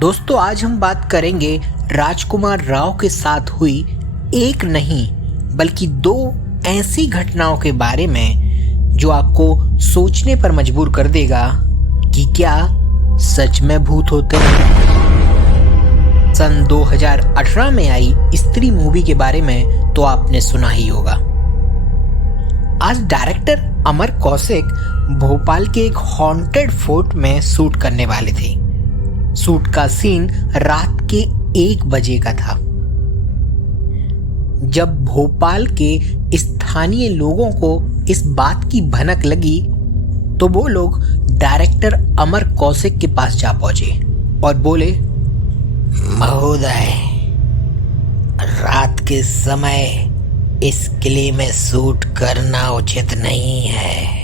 दोस्तों आज हम बात करेंगे राजकुमार राव के साथ हुई एक नहीं बल्कि दो ऐसी घटनाओं के बारे में जो आपको सोचने पर मजबूर कर देगा कि क्या सच में भूत होते हैं। सन 2018 में आई स्त्री मूवी के बारे में तो आपने सुना ही होगा। आज डायरेक्टर अमर कौशिक भोपाल के एक हॉन्टेड फोर्ट में शूट करने वाले थे। शूट का सीन रात के 1 बजे का था। जब भोपाल के स्थानीय लोगों को इस बात की भनक लगी तो वो लोग डायरेक्टर अमर कौशिक के पास जा पहुंचे और बोले, महोदय, रात के समय इस किले में शूट करना उचित नहीं है।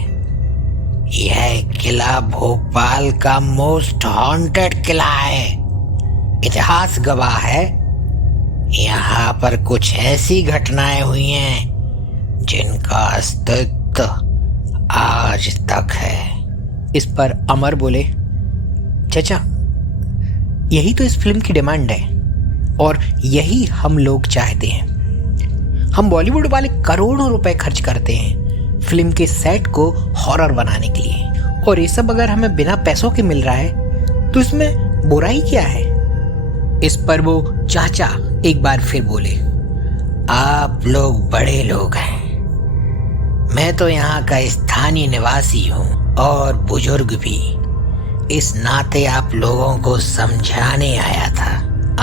यह किला भोपाल का मोस्ट हॉन्टेड किला है। इतिहास गवाह है, यहाँ पर कुछ ऐसी घटनाएं हुई हैं जिनका अस्तित्व आज तक है। इस पर अमर बोले, चाचा, यही तो इस फिल्म की डिमांड है और यही हम लोग चाहते हैं। हम बॉलीवुड वाले करोड़ों रुपए खर्च करते हैं फिल्म के सेट को हॉरर बनाने के लिए, और ये सब अगर हमें बिना पैसों के मिल रहा है तो इसमें बुराई क्या है। इस पर वो चाचा एक बार फिर बोले, आप लोग बड़े लोग हैं, मैं तो यहाँ का स्थानीय निवासी हूँ और बुजुर्ग भी। इस नाते आप लोगों को समझाने आया था।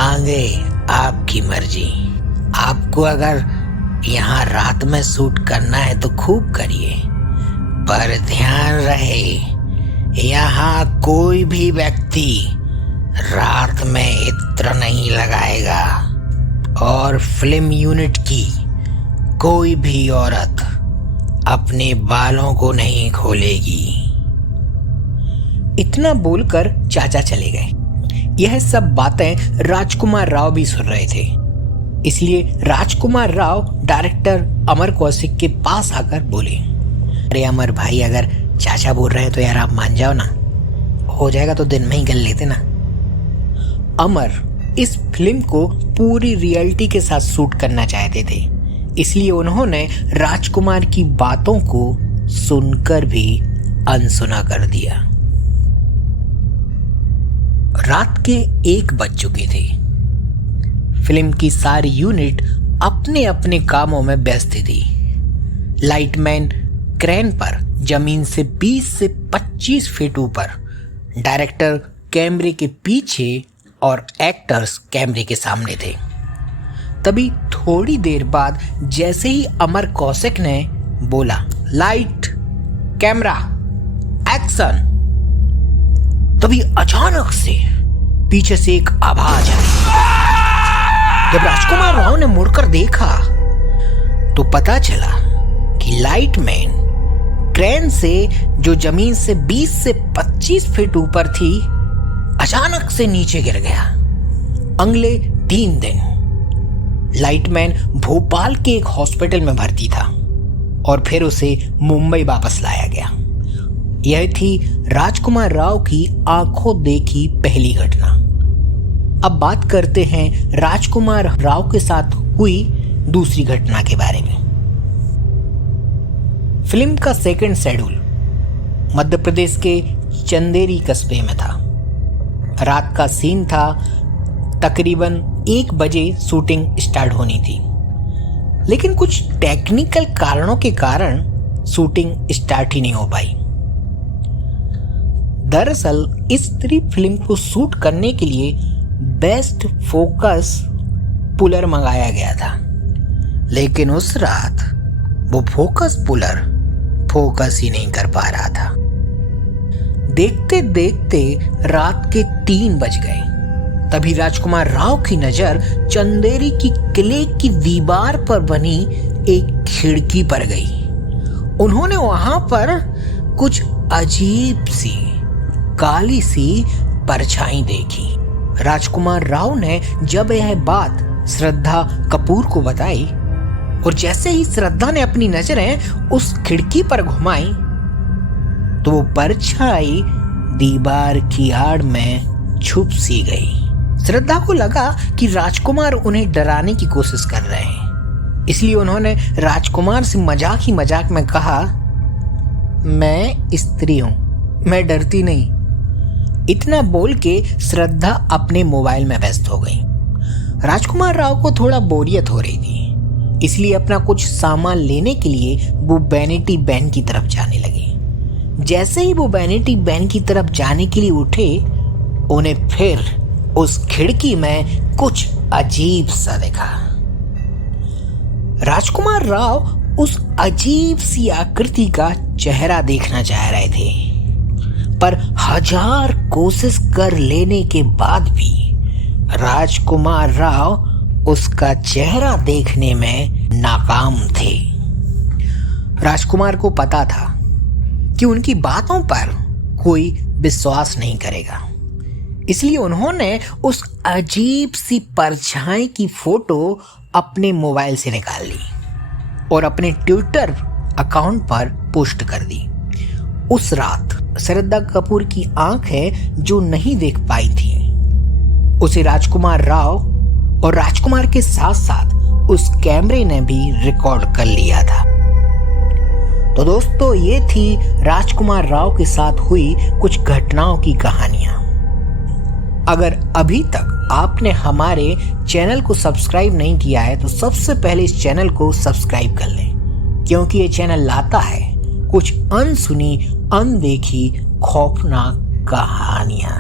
आगे आपकी मर्जी। आपको अगर यहाँ रात में शूट करना है तो खूब करिए, पर ध्यान रहे यहाँ कोई भी व्यक्ति रात में इत्र नहीं लगाएगा और फिल्म यूनिट की कोई भी औरत अपने बालों को नहीं खोलेगी। इतना बोलकर चाचा चले गए। यह सब बातें राजकुमार राव भी सुन रहे थे, इसलिए राजकुमार राव डायरेक्टर अमर कौशिक के पास आकर बोले, अरे अमर भाई, अगर चाचा बोल रहे हैं तो यार आप मान जाओ ना, हो जाएगा तो दिन में ही कर लेते ना। अमर इस फिल्म को पूरी रियलिटी के साथ शूट करना चाहते थे, इसलिए उन्होंने राजकुमार की बातों को सुनकर भी अनसुना कर दिया। रात के 1 बज चुके थे। फिल्म की सारी यूनिट अपने अपने कामों में व्यस्त थी। लाइटमैन क्रेन पर जमीन से 20 से 25 फीट ऊपर, डायरेक्टर कैमरे के पीछे और एक्टर्स कैमरे के सामने थे। तभी थोड़ी देर बाद जैसे ही अमर कौशिक ने बोला, लाइट, कैमरा, एक्शन, तभी अचानक से पीछे से एक आवाज आई। जब राजकुमार राव ने मुड़कर देखा तो पता चला कि लाइटमैन क्रेन से जो जमीन से 20 से 25 फीट ऊपर थी, अचानक से नीचे गिर गया। अगले 3 दिन लाइटमैन भोपाल के एक हॉस्पिटल में भर्ती था और फिर उसे मुंबई वापस लाया गया। यह थी राजकुमार राव की आंखों देखी पहली घटना। अब बात करते हैं राजकुमार राव के साथ हुई दूसरी घटना के बारे में। फिल्म का सेकंड शेड्यूल मध्य प्रदेश के चंदेरी कस्बे में था। रात का सीन था। तकरीबन 1 बजे शूटिंग स्टार्ट होनी थी, लेकिन कुछ टेक्निकल कारणों के कारण शूटिंग स्टार्ट ही नहीं हो पाई। दरअसल इस स्त्री फिल्म को शूट करने के लिए बेस्ट फोकस पुलर मंगाया गया था, लेकिन उस रात वो फोकस पुलर फोकस ही नहीं कर पा रहा था। देखते देखते रात के 3 बज गए। तभी राजकुमार राव की नजर चंदेरी की किले की दीवार पर बनी एक खिड़की पर गई। उन्होंने वहां पर कुछ अजीब सी काली सी परछाई देखी। राजकुमार राव ने जब यह बात श्रद्धा कपूर को बताई और जैसे ही श्रद्धा ने अपनी नजरें उस खिड़की पर घुमाई तो वो परछाई दीवार की आड़ में छुप सी गई। श्रद्धा को लगा कि राजकुमार उन्हें डराने की कोशिश कर रहे हैं, इसलिए उन्होंने राजकुमार से मजाक ही मजाक में कहा, मैं स्त्री हूं, मैं डरती नहीं। इतना बोल के श्रद्धा अपने मोबाइल में व्यस्त हो गई। राजकुमार राव को थोड़ा बोरियत हो रही थी, इसलिए अपना कुछ सामान लेने के लिए वो वैनिटी वैन की तरफ जाने लगे। जैसे ही वो वैनिटी वैन की तरफ जाने के लिए उठे, उन्हें फिर उस खिड़की में कुछ अजीब सा दिखा। राजकुमार राव उस अजीब सी आकृति का चेहरा देखना चाह रहे थे, पर 1000 कोशिश कर लेने के बाद भी राजकुमार राव उसका चेहरा देखने में नाकाम थे। राजकुमार को पता था कि उनकी बातों पर कोई विश्वास नहीं करेगा, इसलिए उन्होंने उस अजीब सी परछाई की फोटो अपने मोबाइल से निकाल ली और अपने ट्विटर अकाउंट पर पोस्ट कर दी। उस रात श्रद्धा कपूर की आंखें जो नहीं देख पाई थी, उसे राजकुमार राव और राजकुमार के साथ साथ उस कैमरे ने भी रिकॉर्ड कर लिया था। तो दोस्तों, ये थी राजकुमार राव के साथ हुई कुछ घटनाओं की कहानियां। अगर अभी तक आपने हमारे चैनल को सब्सक्राइब नहीं किया है तो सबसे पहले इस चैनल को सब्सक्राइब कर लें, क्योंकि ये चैनल लाता है कुछ अनसुनी, अनदेखी, खौफनाक कहानियां।